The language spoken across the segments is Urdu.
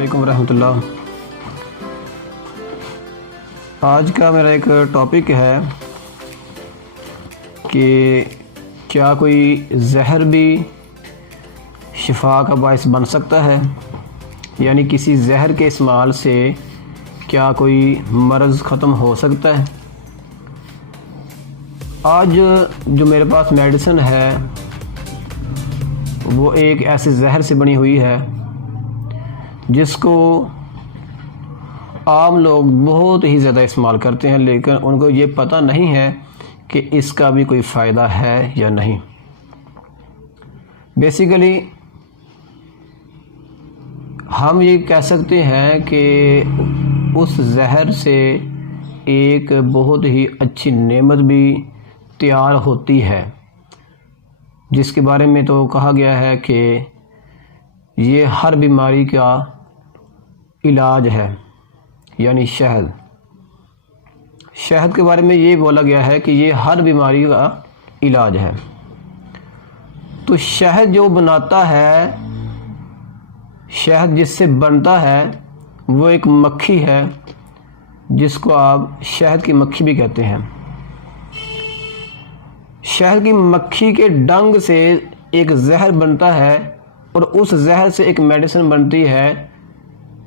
علیکم ورحمۃ اللہ۔ آج کا میرا ایک ٹاپک ہے کہ کیا کوئی زہر بھی شفا کا باعث بن سکتا ہے، یعنی کسی زہر کے استعمال سے کیا کوئی مرض ختم ہو سکتا ہے۔ آج جو میرے پاس میڈیسن ہے وہ ایک ایسے زہر سے بنی ہوئی ہے جس کو عام لوگ بہت ہی زیادہ استعمال کرتے ہیں، لیکن ان کو یہ پتہ نہیں ہے کہ اس کا بھی کوئی فائدہ ہے یا نہیں۔ بیسیکلی ہم یہ کہہ سکتے ہیں کہ اس زہر سے ایک بہت ہی اچھی نعمت بھی تیار ہوتی ہے، جس کے بارے میں تو کہا گیا ہے کہ یہ ہر بیماری کا علاج ہے، یعنی شہد کے بارے میں یہ بولا گیا ہے کہ یہ ہر بیماری کا علاج ہے۔ تو شہد جو بناتا ہے، شہد جس سے بنتا ہے وہ ایک مکھی ہے جس کو آپ شہد کی مکھی بھی کہتے ہیں۔ شہد کی مکھی کے ڈنگ سے ایک زہر بنتا ہے اور اس زہر سے ایک میڈیسن بنتی ہے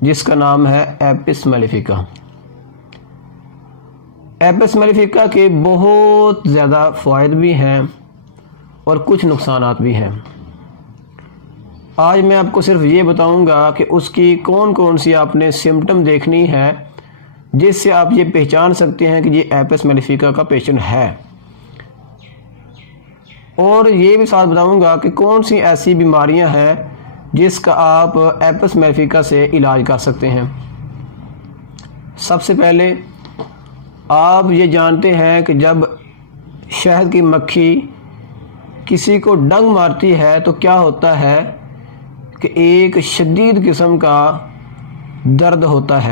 جس کا نام ہے ایپس میلیفیکا۔ ایپس میلیفیکا کے بہت زیادہ فوائد بھی ہیں اور کچھ نقصانات بھی ہیں۔ آج میں آپ کو صرف یہ بتاؤں گا کہ اس کی کون کون سی آپ نے سمٹم دیکھنی ہے جس سے آپ یہ پہچان سکتے ہیں کہ یہ ایپس میلیفیکا کا پیشنٹ ہے، اور یہ بھی ساتھ بتاؤں گا کہ کون سی ایسی بیماریاں ہیں جس کا آپ ایپس میلیفیکا سے علاج کر سکتے ہیں۔ سب سے پہلے آپ یہ جانتے ہیں کہ جب شہد کی مکھی کسی کو ڈنگ مارتی ہے تو کیا ہوتا ہے کہ ایک شدید قسم کا درد ہوتا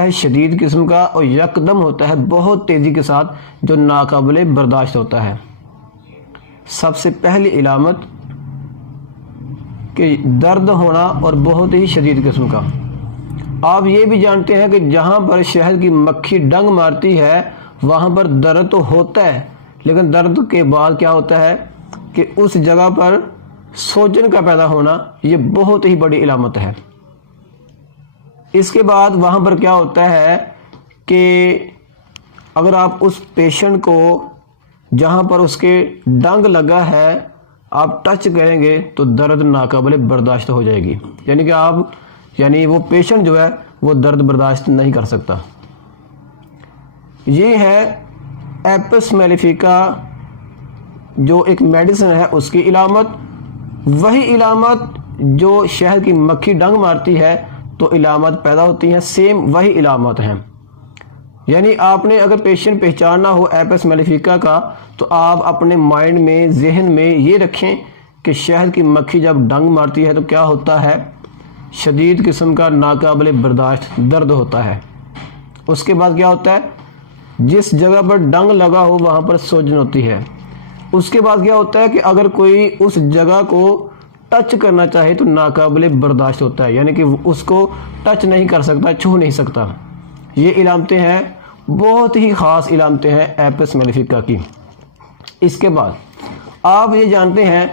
ہے، شدید قسم کا، اور یکدم ہوتا ہے بہت تیزی کے ساتھ، جو ناقابل برداشت ہوتا ہے۔ سب سے پہلی علامت کہ درد ہونا اور بہت ہی شدید قسم کا۔ آپ یہ بھی جانتے ہیں کہ جہاں پر شہد کی مکھی ڈنگ مارتی ہے وہاں پر درد تو ہوتا ہے، لیکن درد کے بعد کیا ہوتا ہے کہ اس جگہ پر سوجن کا پیدا ہونا، یہ بہت ہی بڑی علامت ہے۔ اس کے بعد وہاں پر کیا ہوتا ہے کہ اگر آپ اس پیشنٹ کو جہاں پر اس کے ڈنگ لگا ہے آپ ٹچ کریں گے تو درد ناقابل برداشت ہو جائے گی، یعنی وہ پیشنٹ جو ہے وہ درد برداشت نہیں کر سکتا۔ یہ ہے ایپس میلیفیکا جو ایک میڈیسن ہے اس کی علامت۔ وہی علامت جو شہد کی مکھی ڈنگ مارتی ہے تو علامت پیدا ہوتی ہیں، سیم وہی علامت ہیں۔ یعنی آپ نے اگر پیشنٹ پہچاننا ہو ایپس میلیفیکا کا تو آپ اپنے مائنڈ میں، ذہن میں یہ رکھیں کہ شہد کی مکھی جب ڈنگ مارتی ہے تو کیا ہوتا ہے، شدید قسم کا ناقابل برداشت درد ہوتا ہے۔ اس کے بعد کیا ہوتا ہے، جس جگہ پر ڈنگ لگا ہو وہاں پر سوجن ہوتی ہے۔ اس کے بعد کیا ہوتا ہے کہ اگر کوئی اس جگہ کو ٹچ کرنا چاہے تو ناقابل برداشت ہوتا ہے، یعنی کہ اس کو ٹچ نہیں کر سکتا، چھو نہیں سکتا۔ یہ علامتیں ہیں، بہت ہی خاص علامتیں ہیں ایپس میلیفیکا کی۔ اس کے بعد آپ یہ جانتے ہیں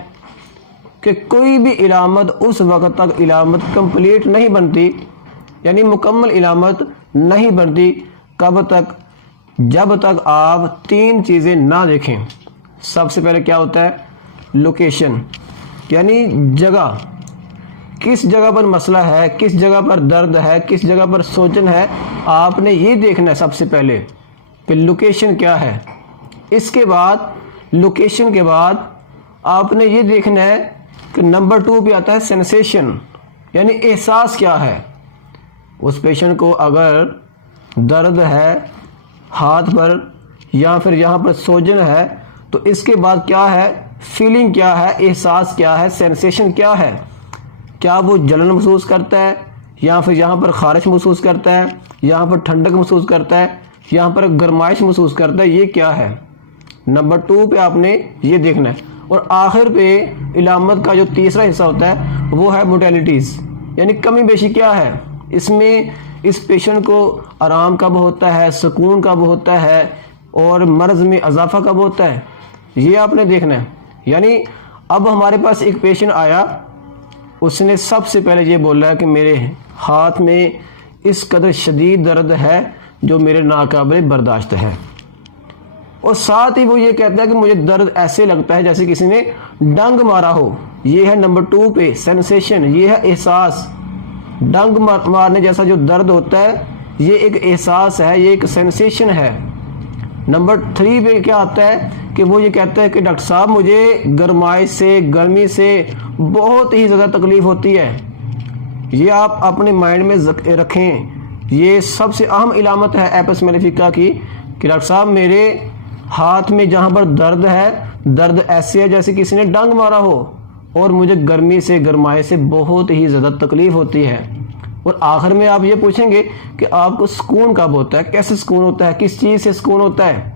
کہ کوئی بھی علامت اس وقت تک علامت کمپلیٹ نہیں بنتی، یعنی مکمل علامت نہیں بنتی، کب تک، جب تک آپ تین چیزیں نہ دیکھیں۔ سب سے پہلے کیا ہوتا ہے، لوکیشن، یعنی جگہ، کس جگہ پر مسئلہ ہے، کس جگہ پر درد ہے، کس جگہ پر سوجن ہے، آپ نے یہ دیکھنا ہے سب سے پہلے کہ لوکیشن کیا ہے۔ اس کے بعد لوکیشن کے بعد آپ نے یہ دیکھنا ہے کہ نمبر 2 پہ آتا ہے سینسیشن، یعنی احساس کیا ہے۔ اس پیشنٹ کو اگر درد ہے ہاتھ پر یا پھر یہاں پر سوجن ہے تو اس کے بعد کیا ہے، فیلنگ کیا ہے، احساس کیا ہے، سینسیشن کیا ہے۔ کیا وہ جلن محسوس کرتا ہے، یا پھر یہاں پر خارش محسوس کرتا ہے، یہاں پر ٹھنڈک محسوس کرتا ہے، یہاں پر گرمائش محسوس کرتا ہے، یہ کیا ہے۔ نمبر 2 پہ آپ نے یہ دیکھنا ہے۔ اور آخر پہ علامت کا جو تیسرا حصہ ہوتا ہے وہ ہے موٹیلٹیز، یعنی کمی بیشی کیا ہے اس میں، اس پیشنٹ کو آرام کب ہوتا ہے، سکون کب ہوتا ہے، اور مرض میں اضافہ کب ہوتا ہے، یہ آپ نے دیکھنا ہے۔ یعنی اب ہمارے پاس ایک پیشنٹ آیا، اس نے سب سے پہلے یہ بولا کہ میرے ہاتھ میں اس قدر شدید درد ہے جو میرے ناقابل برداشت ہے، اور ساتھ ہی وہ یہ کہتا ہے کہ مجھے درد ایسے لگتا ہے جیسے کسی نے ڈنگ مارا ہو۔ یہ ہے نمبر 2 پہ سینسیشن، یہ ہے احساس۔ ڈنگ مارنے جیسا جو درد ہوتا ہے یہ ایک احساس ہے، یہ ایک سینسیشن ہے۔ نمبر 3 پہ کیا آتا ہے کہ وہ یہ کہتا ہے کہ ڈاکٹر صاحب مجھے گرمائش سے، گرمی سے بہت ہی زیادہ تکلیف ہوتی ہے۔ یہ آپ اپنے مائنڈ میں رکھیں، یہ سب سے اہم علامت ہے ایپس میلیفیکا کی کہ ڈاکٹر صاحب میرے ہاتھ میں جہاں پر درد ہے، درد ایسے ہے جیسے کسی نے ڈنگ مارا ہو، اور مجھے گرمی سے، گرمائش سے بہت ہی زیادہ تکلیف ہوتی ہے۔ اور آخر میں آپ یہ پوچھیں گے کہ آپ کو سکون کب ہوتا ہے، کیسے سکون ہوتا ہے، کس چیز سے سکون ہوتا ہے،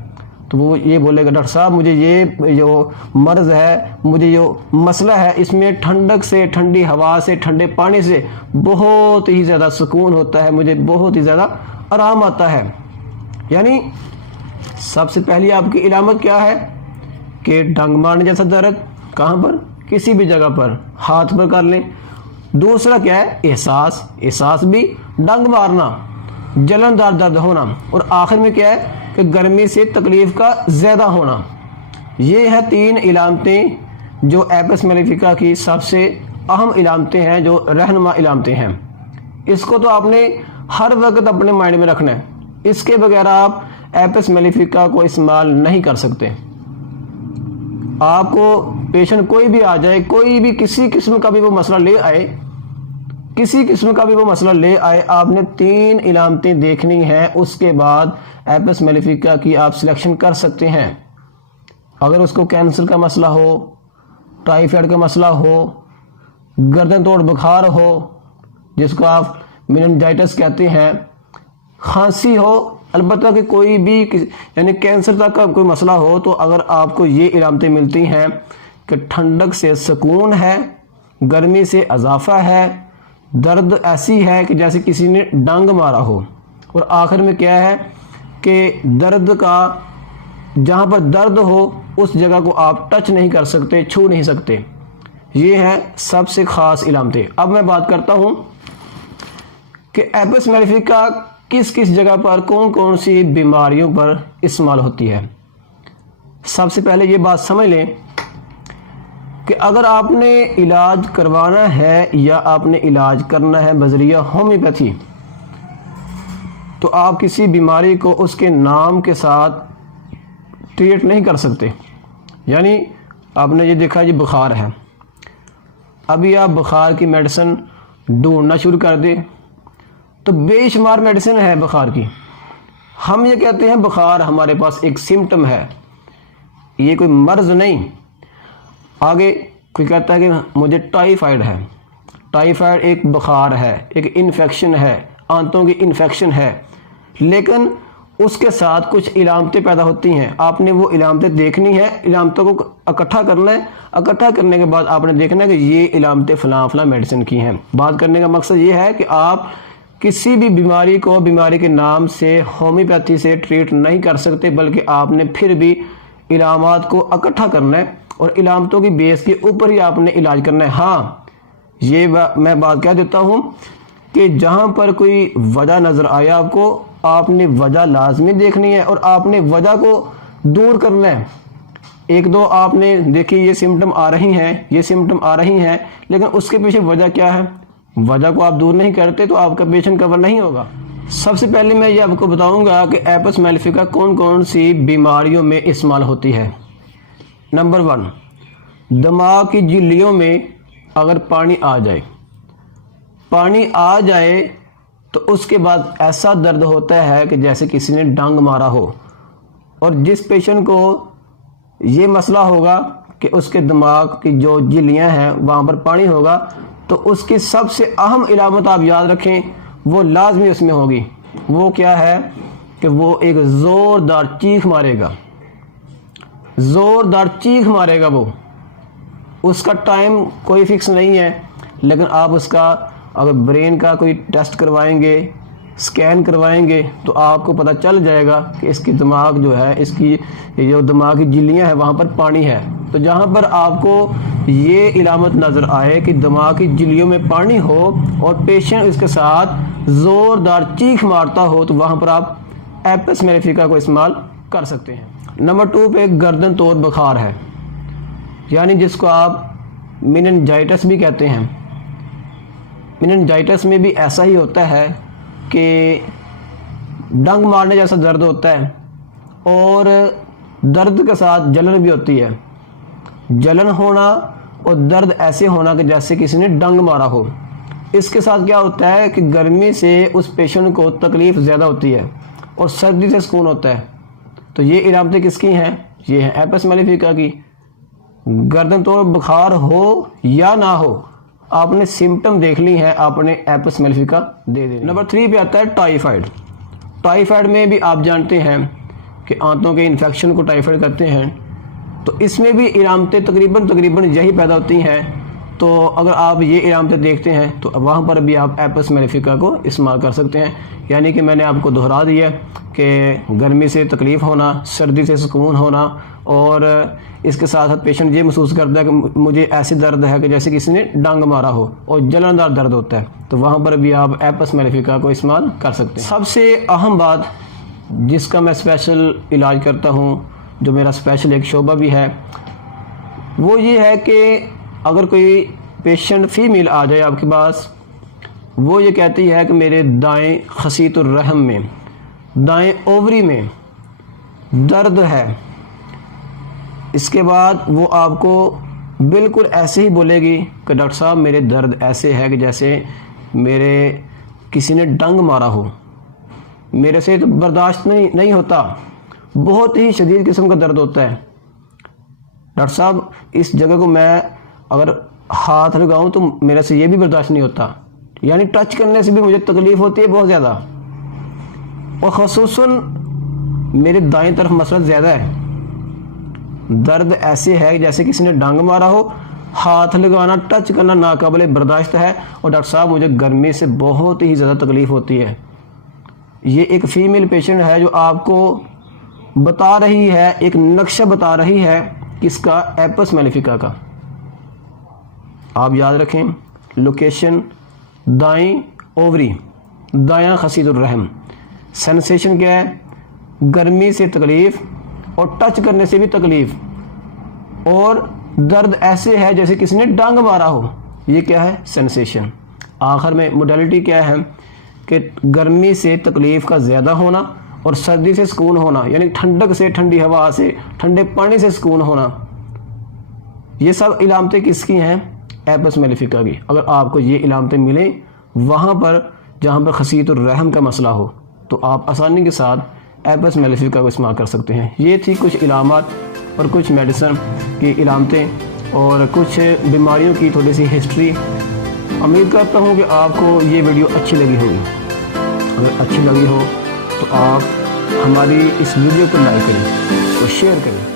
تو وہ یہ بولے گا ڈاکٹر صاحب مجھے یہ جو مرض ہے، مجھے جو مسئلہ ہے، اس میں ٹھنڈک سے، ٹھنڈی ہوا سے، ٹھنڈے پانی سے بہت ہی زیادہ سکون ہوتا ہے، مجھے بہت ہی زیادہ آرام آتا ہے۔ یعنی سب سے پہلی آپ کی علامت کیا ہے کہ ڈنگ مارنے جیسا درد، کہاں پر، کسی بھی جگہ پر، ہاتھ پر کر لیں۔ دوسرا کیا ہے، احساس، احساس بھی ڈنگ مارنا، جلن دار درد ہونا، اور آخر میں کیا ہے کہ گرمی سے تکلیف کا زیادہ ہونا۔ یہ ہے 3 علامتیں جو ایپس میلیفیکا کی سب سے اہم علامتیں ہیں، جو رہنما علامتیں ہیں۔ اس کو تو آپ نے ہر وقت اپنے مائنڈ میں رکھنا ہے، اس کے بغیر آپ ایپس میلیفیکا کو استعمال نہیں کر سکتے۔ آپ کو پیشنٹ کوئی بھی آ جائے، کوئی بھی کسی قسم کا بھی وہ مسئلہ لے آئے، کسی قسم کا بھی وہ مسئلہ لے آئے، آپ نے 3 علامتیں دیکھنی ہیں، اس کے بعد ایپس میلیفیکا کی آپ سلیکشن کر سکتے ہیں۔ اگر اس کو کینسر کا مسئلہ ہو، ٹائیفائڈ کا مسئلہ ہو، گردن توڑ بخار ہو جس کو آپ میننجائٹس کہتے ہیں، کھانسی ہو، البتہ کہ کوئی بھی یعنی کینسر تک کا کوئی مسئلہ ہو، تو اگر آپ کو یہ علامتیں ملتی ہیں کہ ٹھنڈک سے سکون ہے، گرمی سے اضافہ ہے، درد ایسی ہے کہ جیسے کسی نے ڈنگ مارا ہو، اور آخر میں کیا ہے کہ درد کا جہاں پر درد ہو اس جگہ کو آپ ٹچ نہیں کر سکتے، چھو نہیں سکتے، یہ ہے سب سے خاص علامتیں۔ اب میں بات کرتا ہوں کہ ایپس میلیفیکا کس کس جگہ پر، کون کون سی بیماریوں پر استعمال ہوتی ہے۔ سب سے پہلے یہ بات سمجھ لیں کہ اگر آپ نے علاج کروانا ہے یا آپ نے علاج کرنا ہے بذریعہ ہومیوپیتھی، تو آپ کسی بیماری کو اس کے نام کے ساتھ ٹریٹ نہیں کر سکتے۔ یعنی آپ نے یہ دیکھا یہ بخار ہے، ابھی آپ بخار کی میڈیسن ڈھونڈنا شروع کر دیں تو بے شمار میڈیسن ہے بخار کی۔ ہم یہ کہتے ہیں بخار ہمارے پاس ایک سمٹم ہے، یہ کوئی مرض نہیں۔ آگے کوئی کہتا ہے کہ مجھے ٹائیفائڈ ہے، ٹائیفائڈ ایک بخار ہے، ایک انفیکشن ہے، آنتوں کی انفیکشن ہے، لیکن اس کے ساتھ کچھ علامتیں پیدا ہوتی ہیں۔ آپ نے وہ علامتیں دیکھنی ہے، علامتوں کو اکٹھا کرنا ہے، اکٹھا کرنے کے بعد آپ نے دیکھنا ہے کہ یہ علامتیں فلاں فلاں میڈیسن کی ہیں۔ بات کرنے کا مقصد یہ ہے کہ آپ کسی بھی بیماری کو بیماری کے نام سے ہومیوپیتھی سے ٹریٹ نہیں کر سکتے، بلکہ آپ نے پھر بھی علامات کو اکٹھا کرنا ہے اور علامتوں کی بیس کے اوپر ہی آپ نے علاج کرنا ہے۔ ہاں یہ میں بات کہہ دیتا ہوں کہ جہاں پر کوئی وجہ نظر آئے آپ نے وجہ لازمی دیکھنی ہے اور آپ نے وجہ کو دور کرنا ہے۔ ایک دو آپ نے دیکھی یہ سمٹم آ رہی ہیں، یہ سمٹم آ رہی ہیں، لیکن اس کے پیچھے وجہ کیا ہے، وجہ کو آپ دور نہیں کرتے تو آپ کا پیشنٹ کور نہیں ہوگا۔ سب سے پہلے میں یہ آپ کو بتاؤں گا کہ ایپس میلیفیکا کون کون سی بیماریوں میں استعمال ہوتی ہے۔ نمبر 1، دماغ کی جھلیوں میں اگر پانی آ جائے، پانی آ جائے تو اس کے بعد ایسا درد ہوتا ہے کہ جیسے کسی نے ڈنگ مارا ہو، اور جس پیشنٹ کو یہ مسئلہ ہوگا کہ اس کے دماغ کی جو جھلیاں ہیں وہاں پر پانی ہوگا، تو اس کی سب سے اہم علامت آپ یاد رکھیں، وہ لازمی اس میں ہوگی۔ وہ کیا ہے کہ وہ ایک زوردار چیخ مارے گا، زوردار چیخ مارے گا وہ، اس کا ٹائم کوئی فکس نہیں ہے، لیکن آپ اس کا اگر برین کا کوئی ٹیسٹ کروائیں گے، اسکین کروائیں گے، تو آپ کو پتہ چل جائے گا کہ اس کی دماغ جو ہے، اس کی جو دماغ کی جھلیاں ہیں وہاں پر پانی ہے۔ تو جہاں پر آپ کو یہ علامت نظر آئے کہ دماغ کی جھلیوں میں پانی ہو اور پیشنٹ اس کے ساتھ زوردار چیخ مارتا ہو، تو وہاں پر آپ ایپس میلیفیکا کو استعمال کر سکتے ہیں۔ نمبر 2 پہ گردن توڑ بخار ہے، یعنی جس کو آپ میننجائٹس بھی کہتے ہیں۔ میننجائٹس میں بھی ایسا ہی ہوتا ہے کہ ڈنگ مارنے جیسا درد ہوتا ہے اور درد کے ساتھ جلن بھی ہوتی ہے۔ جلن ہونا اور درد ایسے ہونا کہ جیسے کسی نے ڈنگ مارا ہو۔ اس کے ساتھ کیا ہوتا ہے کہ گرمی سے اس پیشنٹ کو تکلیف زیادہ ہوتی ہے اور سردی سے سکون ہوتا ہے۔ تو یہ علامتیں کس کی ہیں؟ یہ ہیں ایپس میلیفیکا کی۔ گردن توڑ بخار ہو یا نہ ہو، آپ نے سمٹم دیکھ لی ہیں، آپ نے ایپس میلیفیکا دے دیں۔ نمبر 3 پہ آتا ہے ٹائیفائڈ۔ ٹائیفائڈ میں بھی آپ جانتے ہیں کہ آنتوں کے انفیکشن کو ٹائیفائڈ کرتے ہیں، تو اس میں بھی علامتیں تقریباً یہی پیدا ہوتی ہیں۔ تو اگر آپ یہ علامتیں دیکھتے ہیں تو وہاں پر بھی آپ ایپس میلیفیکا کو استعمال کر سکتے ہیں۔ یعنی کہ میں نے آپ کو دہرا دیا کہ گرمی سے تکلیف ہونا، سردی سے سکون ہونا، اور اس کے ساتھ ساتھ پیشنٹ یہ محسوس کرتا ہے کہ مجھے ایسی درد ہے کہ جیسے کسی نے ڈنگ مارا ہو اور جلندار درد ہوتا ہے، تو وہاں پر بھی آپ ایپس میلیفیکا کو استعمال کر سکتے ہیں۔ سب سے اہم بات جس کا میں اسپیشل علاج کرتا ہوں، جو میرا اسپیشل ایک شعبہ بھی ہے، وہ یہ ہے کہ اگر کوئی پیشنٹ فیمیل آ جائے آپ کے پاس، وہ یہ کہتی ہے کہ میرے دائیں خصیۃ الرحم میں، دائیں اووری میں درد ہے، اس کے بعد وہ آپ کو بالکل ایسے ہی بولے گی کہ ڈاکٹر صاحب میرے درد ایسے ہے کہ جیسے میرے کسی نے ڈنگ مارا ہو، میرے سے تو برداشت نہیں ہوتا، بہت ہی شدید قسم کا درد ہوتا ہے ڈاکٹر صاحب، اس جگہ کو میں اگر ہاتھ لگاؤں تو میرے سے یہ بھی برداشت نہیں ہوتا، یعنی ٹچ کرنے سے بھی مجھے تکلیف ہوتی ہے بہت زیادہ، اور خصوصاً میرے دائیں طرف مسئلہ زیادہ ہے، درد ایسے ہے جیسے کسی نے ڈنگ مارا ہو، ہاتھ لگانا، ٹچ کرنا ناقابل برداشت ہے، اور ڈاکٹر صاحب مجھے گرمی سے بہت ہی زیادہ تکلیف ہوتی ہے۔ یہ ایک فیمیل پیشنٹ ہے جو آپ کو بتا رہی ہے، ایک نقشہ بتا رہی ہے کس کا؟ ایپس میلیفیکا کا۔ آپ یاد رکھیں، لوکیشن دائیں اووری، دایاں خصیۃ الرحم، سینسیشن کیا ہے؟ گرمی سے تکلیف اور ٹچ کرنے سے بھی تکلیف، اور درد ایسے ہے جیسے کسی نے ڈنگ مارا ہو، یہ کیا ہے؟ سینسیشن۔ آخر میں موڈیلٹی کیا ہے کہ گرمی سے تکلیف کا زیادہ ہونا اور سردی سے سکون ہونا، یعنی ٹھنڈک سے، ٹھنڈی ہوا سے، ٹھنڈے پانی سے سکون ہونا۔ یہ سب علامتیں کس کی ہیں؟ ایپس میلیفیکا کی۔ اگر آپ کو یہ علامتیں ملیں وہاں پر جہاں پر خصیۃ الرحم کا مسئلہ ہو، تو آپ آسانی کے ساتھ ایپس میلیفیکا کو استعمال کر سکتے ہیں۔ یہ تھی کچھ علامات اور کچھ میڈیسن کی علامتیں اور کچھ بیماریوں کی تھوڑی سی ہسٹری۔ امید کرتا ہوں کہ آپ کو یہ ویڈیو اچھی لگی ہوگی۔ اگر اچھی لگی ہو تو آپ ہماری اس ویڈیو کو لائک کریں اور شیئر کریں۔